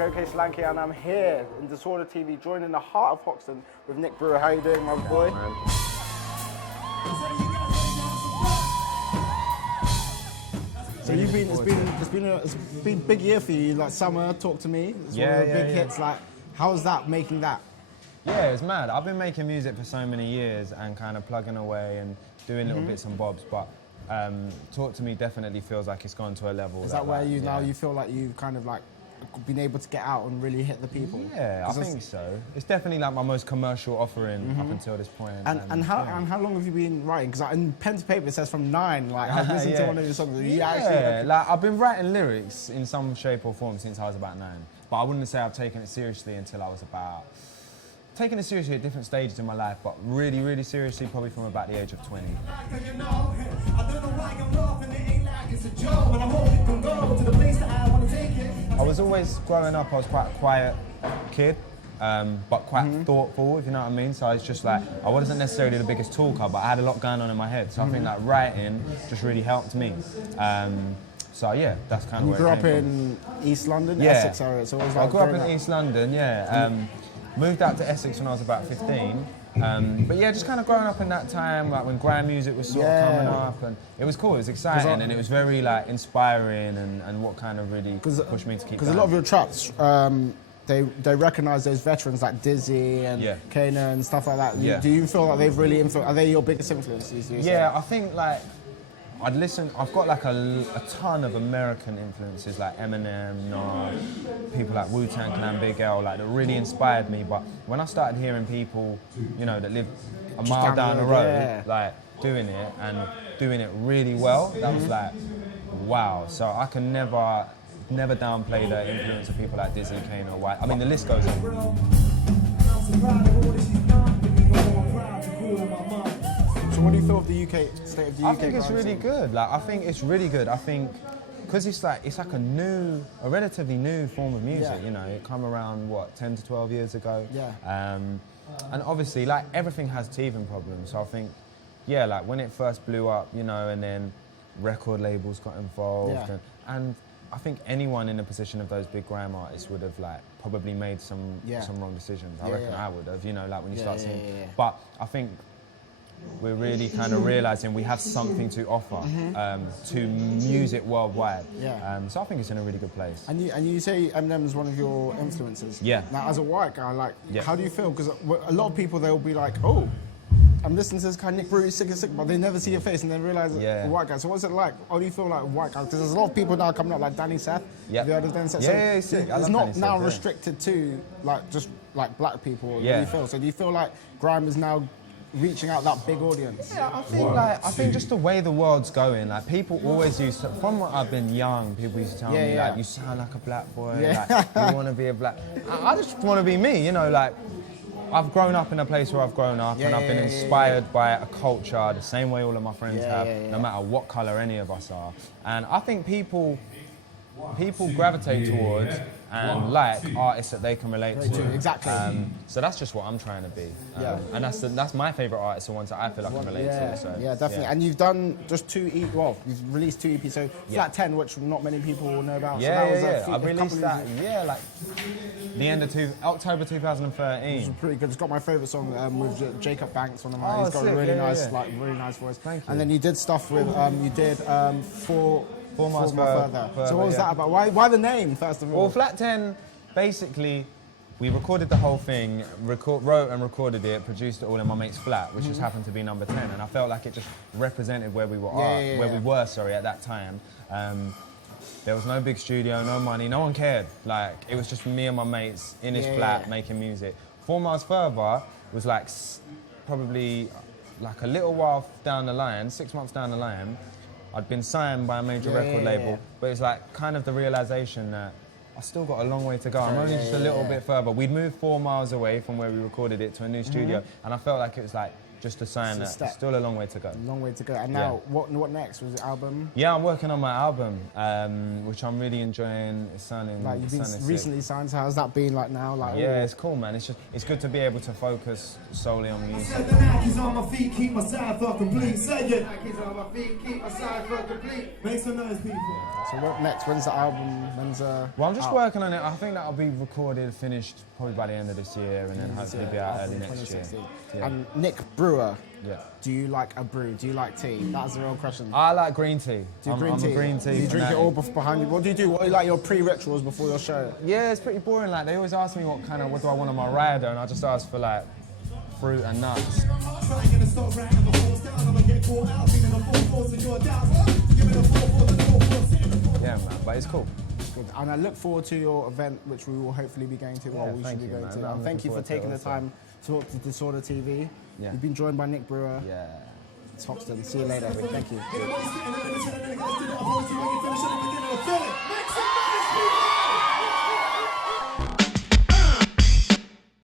Goke Solanke, and I'm here in Disorder TV, joining the heart of Hoxton with Nick Brewer. How you doing, my boy? So it's been a big year for you. Like Summer, Talk to Me. It's one of the big hits. Like, how's that making that? Yeah, it's mad. I've been making music for so many years and kind of plugging away and doing little bits and bobs, but Talk to Me definitely feels like it's gone to a level. Is that where you now you feel like you've kind of like been able to get out and really hit the people? Yeah, I think so. It's definitely like my most commercial offering up until this point. And how long have you been writing? Because in pen to paper it says from 9. Like I've listened to one of your songs. Like I've been writing lyrics in some shape or form since I was about 9. But I wouldn't say I've taken it seriously until I was about. Taking it seriously at different stages in my life, but really, really seriously probably from about the age of 20. I was always, growing up, I was quite a quiet kid, but quite thoughtful, if you know what I mean. So I was just like, I wasn't necessarily the biggest talker, but I had a lot going on in my head. So I think that writing just really helped me. So yeah, that's kind of where it came from. You grew up in East London, Essex area, so it was like I grew up in East London, moved out to Essex when I was about 15. But yeah, just kind of growing up in that time, like when grime music was sort of coming up, and it was cool, it was exciting, and it was very like inspiring, and what kind of really pushed me to keep going. Because a lot of your tracks, they recognise those veterans like Dizzee and Kana and stuff like that. Yeah. Do you feel like they've really influenced? Are they your biggest influences? Yeah, I think like I've got like a ton of American influences like Eminem, people like Wu-Tang Clan, Big L, like that really inspired me. But when I started hearing people, you know, that live a mile down the road, like doing it and doing it really well, that was like, wow. So I can never downplay the influence of people like Dizzee, Kane or White. I mean, the list goes on. So what do you feel of the UK state of the UK? I think it's really good. Like I think it's really good. I think because it's like a relatively new form of music. You know, it came around what 10 to 12 years ago. And obviously, like everything has teething problems. So I think, like when it first blew up, you know, and then record labels got involved, and I think anyone in the position of those big grime artists would have like probably made some wrong decisions. I reckon I would have. You know, like when you start seeing. But I think we're really kind of realising we have something to offer to music worldwide. So I think it's in a really good place. And you say Eminem is one of your influences. Yeah. Now, as a white guy, like, how do you feel? Because a lot of people, they'll be like, oh, I'm listening to this guy, Nick Brewer, he's sick and sick, but they never see your face and they realise a white guy. So what's it like? How do you feel like a white guy? Because there's a lot of people now coming up like Danny Seth. Have you heard of Danny Seth? Yeah, he's sick. It's not now restricted to like just like black people. What do you feel? So do you feel like grime is now reaching out that big audience? Yeah, I think just the way the world's going, like people always used to, from when I've been young, people used to tell me like, you sound like a black boy, like you want to be a black. I just want to be me, you know, like I've grown up in a place where I've grown up and I've been inspired by a culture the same way all of my friends have, no matter what colour any of us are. And I think people gravitate towards and like artists that they can relate to. Exactly. So that's just what I'm trying to be. And that's my favourite artists, the ones that I feel I can relate to. So, yeah, definitely. And you've done just you've released 2 EPs. So Flat 10, which not many people will know about. I released that, like the end of October 2013. Which was pretty good. It's got my favourite song with Jacob Banks, one of mine. He's got a really nice voice. Thank you. And then you did stuff with, Four Miles Further. So what was that about? Why the name, first of all? Well, Flat 10, basically, we recorded the whole thing, wrote and recorded it, produced it all in my mate's flat, which just happened to be number 10. And I felt like it just represented where we were at that time. There was no big studio, no money, no one cared. Like, it was just me and my mates in his flat making music. 4 Miles Further was like probably like a little while down the line, 6 months down the line. I'd been signed by a major record label, but it's like kind of the realisation that I still got a long way to go. I'm only just a little bit further. We'd moved 4 miles away from where we recorded it to a new studio, and I felt like it was like just a sign that it's still a long way to go. A long way to go. And now, what next? Was it album? Yeah, I'm working on my album, which I'm really enjoying. It's sounding like you've been recently signed. So how's that been like now? Like yeah, it's cool, man. It's good to be able to focus solely on music. The Nikes on my feet, keep my side for complete. Say it. Nikes on my feet, keep my side for complete. Make some noise, people. So what next? When's the album? Well, I'm just working on it. I think that'll be recorded, finished probably by the end of this year, and then hopefully be out early next year. Yeah. And Nick Brewer. Yeah. Do you like a brew? Do you like tea? That's the real question. I like green tea. Do you green tea? I'm a green tea. Do you drink it all behind you? What do you do? What are like your pre-rituals before your show? Yeah, it's pretty boring. Like they always ask me what do I want on my rider, and I just ask for like fruit and nuts. Yeah, man, but it's cool. Good. And I look forward to your event, which we will hopefully be going to, or we should be going to. And thank you for taking the time to talk to Disorder TV. Yeah. You've been joined by Nick Brewer. Yeah. It's Hoxton. See you later. Thank you.